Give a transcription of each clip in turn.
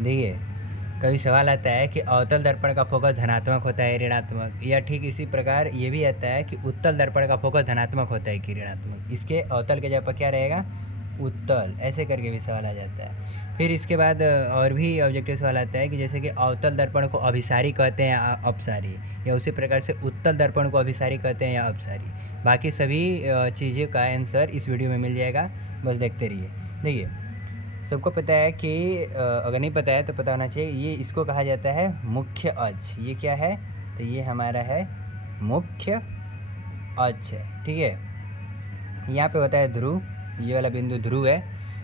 देखिए, कभी सवाल आता है कि अवतल दर्पण का फोकस धनात्मक होता है ऋणात्मक, या ठीक इसी प्रकार ये भी आता है कि उत्तल दर्पण का फोकस धनात्मक होता है कि ऋणात्मक। इसके अवतल के जगह पर क्या रहेगा? उत्तल, ऐसे करके भी सवाल आ जाता है। फिर इसके बाद और भी ऑब्जेक्टिव सवाल आता है कि जैसे कि अवतल दर्पण को अभिसारी कहते हैं या अपसारी, या उसी प्रकार से उत्तल दर्पण को अभिसारी कहते हैं या अपसारी। बाकी सभी चीज़ों का आंसर इस वीडियो में मिल जाएगा, बस देखते रहिए। देखिए, सबको पता है कि अगर नहीं पता है तो पता होना चाहिए, ये इसको कहा जाता है मुख्य अक्ष। ये क्या है? तो ये हमारा है मुख्य अक्ष है, ठीक है। यहाँ पे होता है ध्रुव, ये वाला बिंदु ध्रुव है।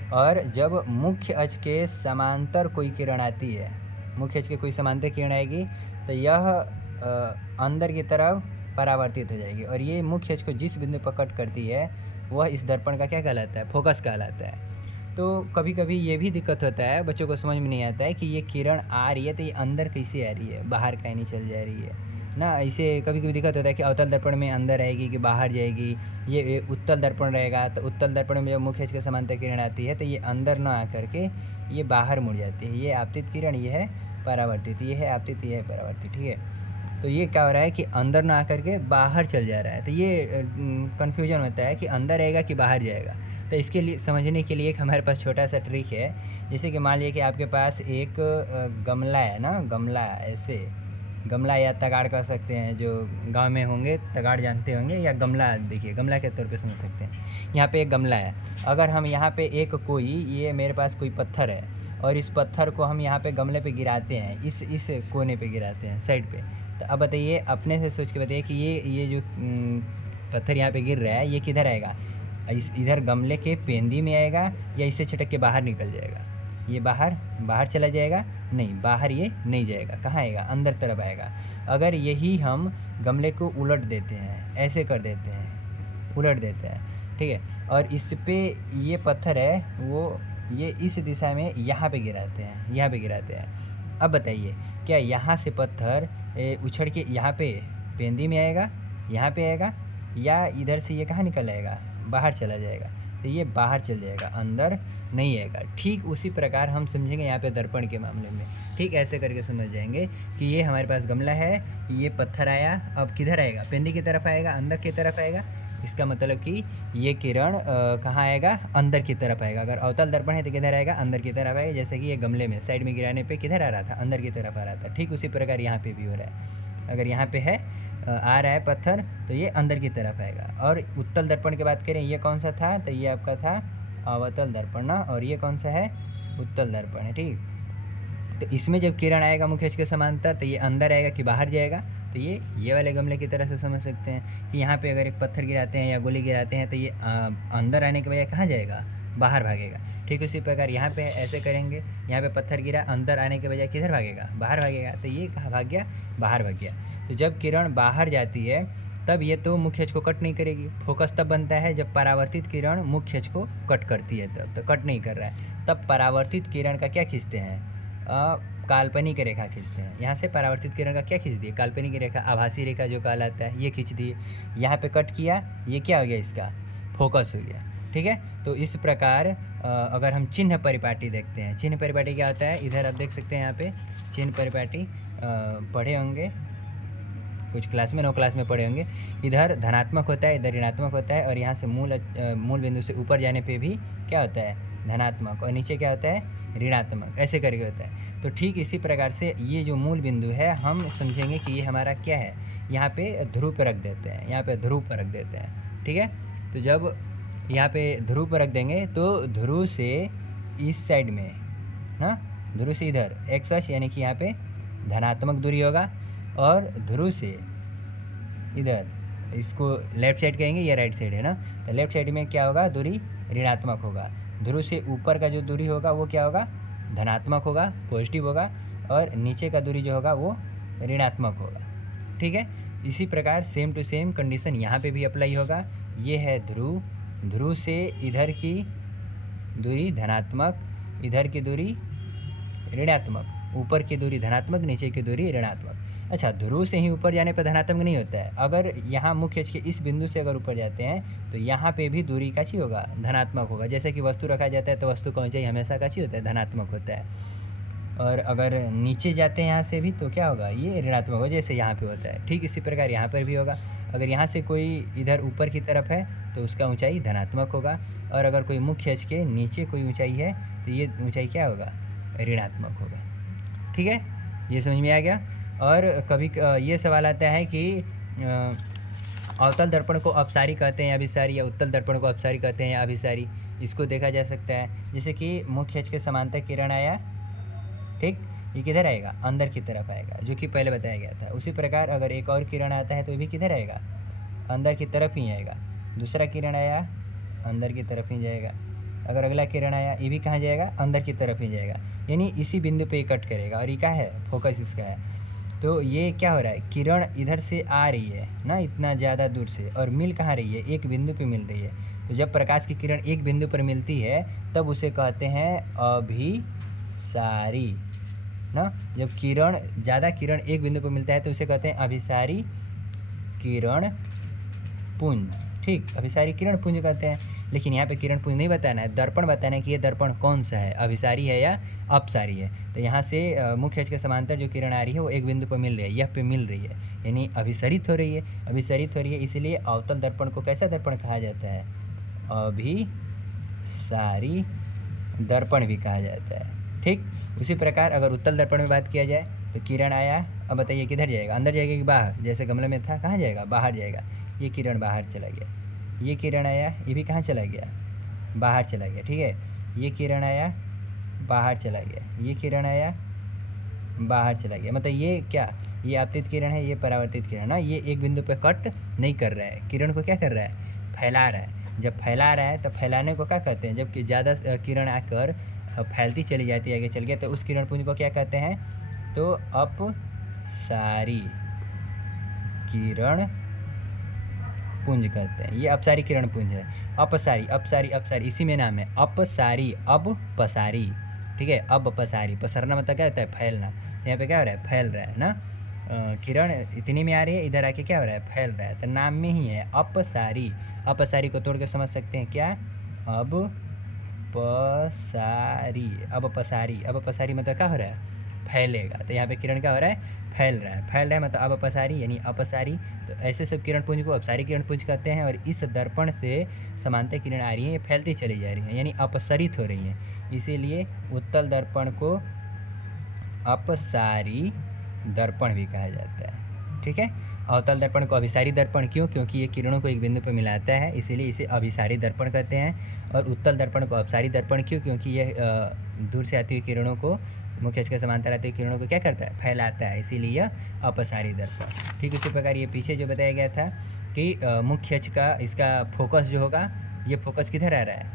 और जब मुख्य अक्ष के समांतर कोई किरण आती है, मुख्य अक्ष के कोई समांतर किरण आएगी तो यह अंदर की तरफ परावर्तित हो जाएगी, और ये मुख्य अक्ष को जिस बिंदु पर कट करती है वह इस दर्पण का क्या कहलाता है? फोकस कहलाता है। तो कभी कभी ये भी दिक्कत होता है, बच्चों को समझ में नहीं आता है कि ये किरण आ रही है तो ये अंदर कैसे आ रही है, बाहर कहीं नहीं चल जा रही है ना। ऐसे कभी कभी दिक्कत होता है कि अवतल दर्पण में अंदर आएगी कि बाहर जाएगी। ये उत्तल दर्पण रहेगा तो उत्तल दर्पण में जब मुख्य अक्ष के समांतर किरण आती है तो ये अंदर ना आकर के ये बाहर मुड़ जाती है। ये आपतित किरण, ये है परावर्तित, ये है आपतित, ये है परावर्तित, ठीक है। तो ये क्या हो रहा है कि अंदर ना आकर के बाहर चल जा रहा है, तो ये कन्फ्यूजन होता है कि अंदर आएगा कि बाहर जाएगा। तो इसके लिए समझने के लिए एक हमारे पास छोटा सा ट्रिक है। जैसे कि मान लीजिए कि आपके पास एक गमला है ना, गमला ऐसे, गमला या तगाड़ कह सकते हैं, जो गांव में होंगे तगाड़ जानते होंगे, या गमला, देखिए गमला के तौर पे समझ सकते हैं। यहाँ पे एक गमला है, अगर हम यहाँ पे एक कोई, ये मेरे पास कोई पत्थर है और इस पत्थर को हम यहाँ पे गमले पे गिराते हैं, इस कोने पे गिराते हैं, साइड पे। तो अब बताइए, अपने से सोच के बताइए कि ये जो पत्थर यहाँ पे गिर रहा है ये किधर आएगा? इधर गमले के पेंदी में आएगा या इससे छिटक के बाहर निकल जाएगा? ये बाहर चला जाएगा? नहीं, बाहर ये नहीं जाएगा। कहाँ आएगा? अंदर तरफ आएगा। अगर यही हम गमले को उलट देते हैं, ऐसे कर देते हैं, उलट देते हैं, ठीक है, और इस पे ये पत्थर है वो, ये इस दिशा में यहाँ पे गिराते हैं, यहाँ पे गिराते हैं। अब बताइए, क्या यहाँ से पत्थर उछड़ के यहाँ पे पेंदी में आएगा, यहाँ पे आएगा, या इधर से ये कहाँ निकल आएगा? बाहर चला जाएगा। तो ये बाहर चल जाएगा, अंदर नहीं आएगा। ठीक उसी प्रकार हम समझेंगे यहाँ पे दर्पण के मामले में। ठीक ऐसे करके समझ जाएंगे कि ये हमारे पास गमला है, ये पत्थर आया, अब किधर आएगा? पेंदी की तरफ आएगा, अंदर की तरफ आएगा। इसका मतलब कि ये किरण कहाँ आएगा? अंदर की तरफ आएगा। अगर अवतल दर्पण है तो किधर आएगा? अंदर की तरफ आएगा। जैसे कि ये गमले में साइड में गिराने पे किधर आ रहा था? अंदर की तरफ आ रहा था। ठीक उसी प्रकार यहाँ पे भी हो रहा है। अगर यहाँ पे है आ रहा है पत्थर तो ये अंदर की तरफ आएगा। और उत्तल दर्पण की बात करें, ये कौन सा था? तो ये आपका था अवतल दर्पण ना, और ये कौन सा है? उत्तल दर्पण है, ठीक। तो इसमें जब किरण आएगा मुख्य अक्ष के समांतर तो ये अंदर आएगा कि बाहर जाएगा? तो ये वाले गमले की तरह से समझ सकते हैं कि यहाँ पे अगर एक पत्थर गिराते हैं या गोली गिराते हैं तो ये अंदर आने के बजाय कहाँ जाएगा? बाहर भागेगा। ठीक उसी प्रकार यहाँ पे ऐसे करेंगे, यहाँ पे पत्थर गिरा, अंदर आने के बजाय किधर भागेगा? बाहर भागेगा। तो ये कहाँ भाग गया? बाहर भाग गया। तो जब किरण बाहर जाती है तब ये तो मुख्य अक्ष को कट नहीं करेगी। फोकस तब बनता है जब परावर्तित किरण मुख्य अक्ष को कट करती है, तब तो कट नहीं कर रहा है। तब परावर्तित किरण का क्या खींचते हैं? काल्पनिक रेखा खींचते हैं। यहाँ से परावर्तित किरण का क्या खींच दिए? काल्पनिक रेखा, आभासी रेखा जो कहलाता है, ये खींच दिए। यहाँ पे कट किया, ये क्या हो गया? इसका फोकस हो गया। ठीक है। तो इस प्रकार अगर हम चिन्ह परिपाटी देखते हैं, चिन्ह परिपाटी क्या होता है? इधर आप देख सकते हैं, यहाँ पे चिन्ह परिपाटी पढ़े होंगे कुछ क्लास में, 9 क्लास में पढ़े होंगे। इधर धनात्मक होता है, इधर ऋणात्मक होता है, और यहाँ से मूल बिंदु से ऊपर जाने पे भी क्या होता है? धनात्मक, और नीचे क्या होता है? ऋणात्मक, ऐसे करके होता है। तो ठीक इसी प्रकार से ये जो मूल बिंदु है हम समझेंगे कि ये हमारा क्या है? यहाँ पे ध्रुव पर रख देते हैं, यहाँ पे ध्रुव पर रख देते हैं। ठीक है। तो जब यहाँ पे ध्रुव पर रख देंगे तो ध्रुव से इस साइड में ना, ध्रुव से इधर एक्स अक्ष यानी कि यहाँ पे धनात्मक दूरी होगा, और ध्रुव से इधर इसको लेफ्ट साइड कहेंगे, ये राइट साइड है ना, तो लेफ्ट साइड में क्या होगा? दूरी ऋणात्मक होगा। ध्रुव से ऊपर का जो दूरी होगा वो क्या होगा? धनात्मक होगा, पॉजिटिव होगा, और नीचे का दूरी जो होगा वो ऋणात्मक होगा। ठीक है। इसी प्रकार सेम टू सेम कंडीशन यहाँ पे भी अप्लाई होगा। ये है ध्रुव, ध्रुव से इधर की दूरी धनात्मक, इधर की दूरी ऋणात्मक, ऊपर की दूरी धनात्मक, नीचे की दूरी ऋणात्मक। अच्छा, ध्रुव से ही ऊपर जाने पर धनात्मक नहीं होता है। अगर यहाँ मुख्य अक्ष के इस बिंदु से अगर ऊपर जाते हैं तो यहाँ पे भी दूरी का ची होगा? धनात्मक होगा। जैसे कि वस्तु रखा जाता है तो वस्तु का ऊंचाई हमेशा का ची होता है? धनात्मक होता है। और अगर नीचे जाते हैं यहाँ से भी तो क्या होगा, ये ऋणात्मक होगा, जैसे यहाँ पे होता है। ठीक इसी प्रकार यहाँ पर भी होगा। अगर यहाँ से कोई इधर ऊपर की तरफ है तो उसका ऊंचाई धनात्मक होगा, और अगर कोई मुख खींच के नीचे कोई ऊंचाई है तो ये ऊंचाई क्या होगा, ऋणात्मक होगा। ठीक है, ये समझ में आ गया। और कभी ये सवाल आता है कि अवतल दर्पण को अपसारी कहते हैं या अभिसारी, या उत्तल दर्पण को अपसारी कहते हैं या अभिसारी। इसको देखा जा सकता है, जैसे कि मुख खींच के समांतर किरण आया, ठीक, ये किधर आएगा, अंदर की तरफ आएगा, जो कि पहले बताया गया था। उसी प्रकार अगर एक और किरण आता है तो ये भी किधर आएगा, अंदर की तरफ ही आएगा। दूसरा किरण आया, अंदर की तरफ ही जाएगा। अगर अगला किरण आया, ये भी कहाँ जाएगा, अंदर की तरफ ही जाएगा, यानी इसी बिंदु पे कट करेगा। और ये क्या है, फोकस इसका है। तो ये क्या हो रहा है, किरण इधर से आ रही है ना, इतना ज़्यादा दूर से, और मिल कहाँ रही है, एक बिंदु पे मिल रही है। तो जब प्रकाश की किरण एक बिंदु पर मिलती है तब उसे कहते हैं अभिसारी ना। जब किरण ज़्यादा किरण एक बिंदु पर मिलता है तो उसे कहते हैं अभिसारी किरण पुंज। ठीक, अभिसारी किरण पुंज कहते हैं। लेकिन यहाँ पे किरण पुंज नहीं बताना है, दर्पण बताना है कि ये दर्पण कौन सा है, अभिसारी है या अपसारी है। तो यहाँ से मुख खींच के समांतर जो किरण आ रही है वो एक बिंदु पर मिल रही है, यह पे मिल रही है, यानी अभिसरित हो रही है, अभिसरित हो रही है। इसीलिए अवतल दर्पण को कैसा दर्पण कहा जाता है, अभिसारी दर्पण भी कहा जाता है। ठीक, उसी प्रकार अगर उत्तल दर्पण में बात किया जाए तो किरण आया, अब बताइए किधर जाएगा, अंदर जाएगा कि बाहर, जैसे गमले में था, कहाँ जाएगा, बाहर जाएगा। ये किरण बाहर चला गया, ये किरण आया, ये भी कहाँ चला गया, बाहर चला गया। ठीक है, ये किरण आया, बाहर चला गया, ये किरण आया, बाहर चला गया। मतलब ये क्या, ये आपतित किरण है, ये परावर्तित किरण ना, ये एक बिंदु पे कट नहीं कर रहा है, किरण को क्या कर रहा है, फैला रहा है। जब फैला रहा है तो फैलाने को क्या कहते हैं, जबकि ज़्यादा किरण आकर फैलती चली जाती है, आगे चल गया, तो उस किरण पुंज को क्या कहते हैं, तो अपसारी किरण पुंज कहते हैं। ये अपसारी किरण पुंज है। अपसारी, अपसारी, अपसारी, इसी में नाम है अपसारी, अब पसारी। ठीक है, अब पसारी, पसरना मतलब क्या होता है, फैलना। यहाँ पे क्या हो रहा है, फैल रहा है ना, किरण इतनी में आ रही है, इधर आके क्या हो रहा है, फैल रहा है। तो नाम में ही है अपसारी। अपसारी को तोड़ के समझ सकते हैं क्या, अब पसारी, अब पसारी, अब पसारी मतलब क्या हो रहा है, फैलेगा। तो यहाँ पे किरण क्या हो रहा है, फैल रहा है, फैल रहा है मतलब अब अपसारी यानी अपसारी। तो ऐसे सब किरण पुंज को अपसारी किरण पुंज कहते हैं। और इस दर्पण से समांतर किरण आ रही है, ये फैलती चली जा रही है, यानी अपसरित हो रही है। इसीलिए उत्तल दर्पण को अपसारी दर्पण भी कहा जाता है। ठीक है, अवतल दर्पण को अभिसारी दर्पण क्यों, क्योंकि ये किरणों को एक बिंदु पर मिलाता है, इसीलिए इसे अभिसारी दर्पण कहते हैं। और उत्तल दर्पण को अपसारी दर्पण क्यों, क्योंकि यह दूर से आती हुई किरणों को, मुख खींच के समांतर आती हुई किरणों को क्या करता है, फैलाता है, इसीलिए यह अपसारी दर्पण। ठीक उसी प्रकार ये पीछे जो बताया गया था कि मुख खींच का इसका फोकस जो होगा, ये फोकस किधर आ रहा है,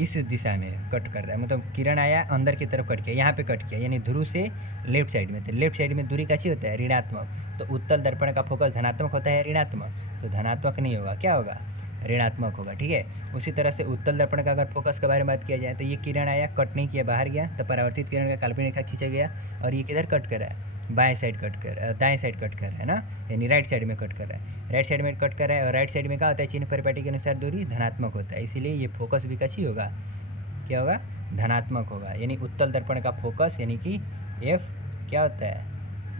इस दिशा में कट कर रहा है। मतलब किरण आया, अंदर की तरफ कट किया, यहाँ पे कट किया, यानी ध्रुव से लेफ्ट साइड में। तो लेफ्ट साइड में दूरी कैसी होता है, ऋणात्मक। तो उत्तल दर्पण का फोकस धनात्मक होता है, ऋणात्मक, तो धनात्मक नहीं होगा, क्या होगा, ऋणात्मक होगा। ठीक है, उसी तरह से उत्तल दर्पण का अगर फोकस के बारे में बात किया जाए तो ये किरण आया, कट नहीं किया, बाहर गया, तो परावर्तित किरण का काल्पनिक रेखा खींचा गया, और ये किधर कट कर रहा है, बाएं साइड कट कर, दाएं साइड कट कर रहा है ना, यानी राइट साइड में कट कर रहा है, राइट साइड में कट कर रहा है। और राइट साइड में क्या होता है, चिन्ह परिपाटी के अनुसार दूरी धनात्मक होता है, इसीलिए ये फोकस भी कैसी होगा, क्या होगा, धनात्मक होगा। यानी उत्तल दर्पण का फोकस यानी कि एफ क्या होता है,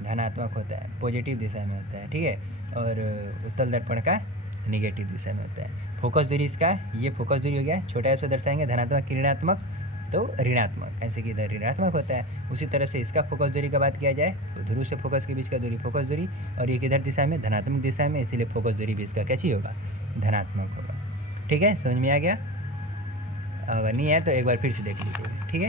धनात्मक होता है, पॉजिटिव दिशा में होता है। ठीक है, और उत्तल दर्पण का निगेटिव दिशा में होता है। फोकस दूरी इसका, ये फोकस दूरी हो गया, छोटा एफ से दर्शाएंगे, धनात्मक की ऋणात्मक, तो ऋणात्मक, ऐसे कि इधर ऋणात्मक होता है। उसी तरह से इसका फोकस दूरी का बात किया जाए तो ध्रुव से फोकस के बीच का दूरी फोकस दूरी, और ये किधर दिशा में, धनात्मक दिशा में, इसीलिए फोकस दूरी भी इसका कैसी होगा, धनात्मक होगा। ठीक है, समझ में आ गया। अगर नहीं है तो एक बार फिर से देख लीजिए। ठीक है।